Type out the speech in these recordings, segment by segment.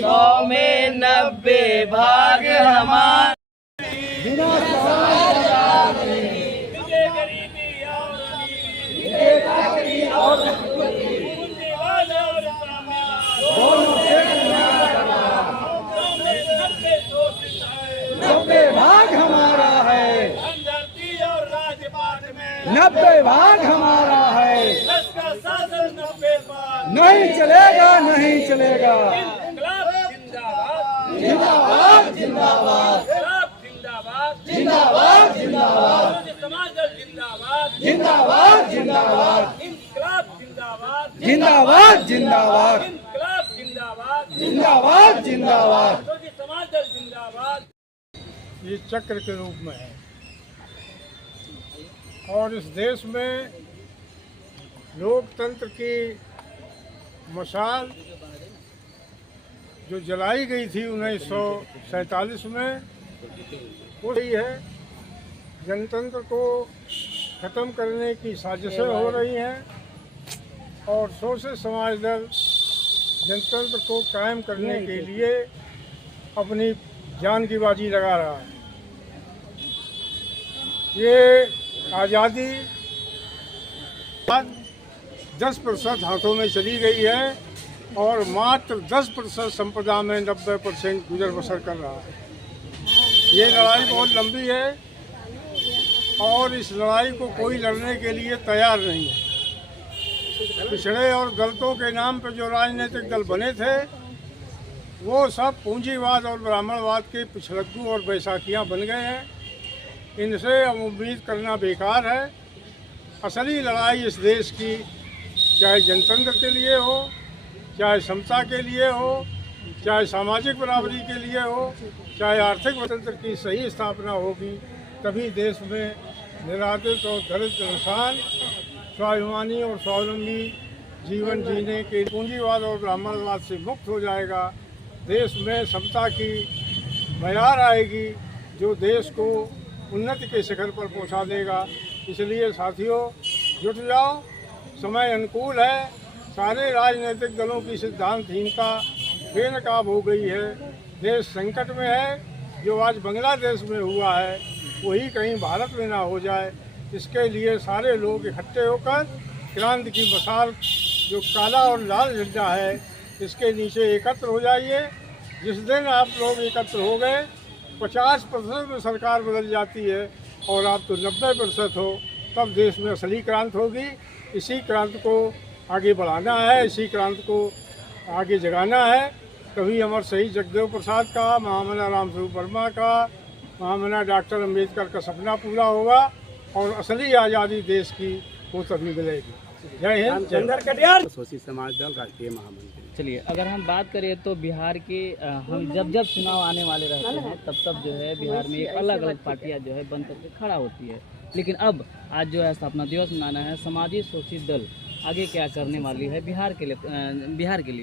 सौ में 90 भाग हमारे भाग हमारा है, 90 भाग हमारा है, नहीं चलेगा नहीं चलेगा। जिंदाबाद जिंदाबाद जिंदाबाद जिंदाबाद जिंदाबाद जिंदाबाद जिंदाबाद जिंदाबाद जिंदाबाद जिंदाबाद। ये चक्र के रूप में है और इस देश में लोकतंत्र की मशाल जो जलाई गई थी 1947 में वो रही है। जनतंत्र को ख़त्म करने की साजिशें हो रही हैं और सोशल समाज दल जनतंत्र को कायम करने के लिए अपनी जान की बाजी लगा रहा है। ये आज़ादी 10% हाथों में चली गई है और मात्र 10% संपदा में 90% गुजर बसर कर रहा है। ये लड़ाई बहुत लंबी है और इस लड़ाई को कोई लड़ने के लिए तैयार नहीं है। पिछड़े और दलितों के नाम पर जो राजनीतिक दल बने थे वो सब पूंजीवाद और ब्राह्मणवाद के पिछड़ग्गू और बैसाखियाँ बन गए हैं। इनसे अब उम्मीद करना बेकार है। असली लड़ाई इस देश की चाहे जनतंत्र के लिए हो, चाहे समता के लिए हो, चाहे सामाजिक बराबरी के लिए हो, चाहे आर्थिक स्वतंत्र की सही स्थापना होगी, तभी देश में निराश्रित और दलित इंसान स्वाभिमानी और स्वावलंबी जीवन जीने के पूंजीवाद और ब्राह्मणवाद से मुक्त हो जाएगा। देश में समता की मयार आएगी जो देश को उन्नति के शिखर पर पहुंचा देगा। इसलिए साथियों जुट जाओ, समय अनुकूल है। सारे राजनीतिक दलों की सिद्धांतहीनता बेनकाब हो गई है। देश संकट में है। जो आज बांग्लादेश में हुआ है वही कहीं भारत में ना हो जाए, इसके लिए सारे लोग इकट्ठे होकर क्रांति की मशाल जो काला और लाल झंडा है इसके नीचे एकत्र हो जाइए। जिस दिन आप लोग एकत्र हो गए 50% में सरकार बदल जाती है और आप तो 90% हो, तब देश में असली क्रांति होगी। इसी क्रांति को आगे बढ़ाना है, इसी क्रांति को आगे जगाना है। तभी अमर शहीद जगदेव प्रसाद का, महामना रामस्वरूप वर्मा का, महामना डॉक्टर अम्बेडकर का सपना पूरा होगा और असली आज़ादी देश की वो तभी मिलेगी। जय हिंद, चंद्र कटियार, सोशी समाज दल राष्ट्रीय महामंत्री। चलिए, अगर हम बात करें तो बिहार के हम जब जब चुनाव आने वाले रहते हैं तब जो है बिहार में अलग अलग पार्टियां जो है बन करके खड़ा होती है। लेकिन अब आज जो है स्थापना दिवस मनाना है, समाजी शोषित दल आगे क्या करने वाली है बिहार के लिए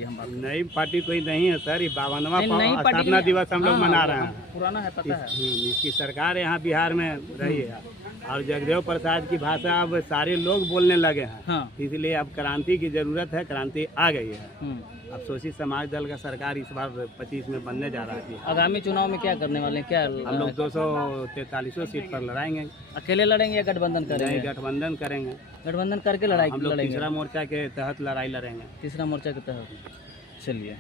हम बात। नई पार्टी कोई नहीं है सर, ये 52वां स्थापना दिवस हम लोग मना रहे हैं। पुराना है, पता है। इसकी सरकार यहाँ बिहार में रही है और जगदेव प्रसाद की भाषा अब सारे लोग बोलने लगे हैं। हाँ। इसलिए अब क्रांति की जरूरत है, क्रांति आ गई है। अब शोषित समाज दल का सरकार इस बार 25 में बनने जा रहा है। आगामी चुनाव में क्या करने वाले हैं? क्या हम लोग 243 सीट पर लड़ाएंगे। अकेले लड़ेंगे या गठबंधन करेंगे? नहीं, गठबंधन करेंगे। गठबंधन करके लड़ाई हम लोग तीसरा मोर्चा के तहत लड़ाई लड़ेंगे। तीसरा मोर्चा के तहत। चलिए।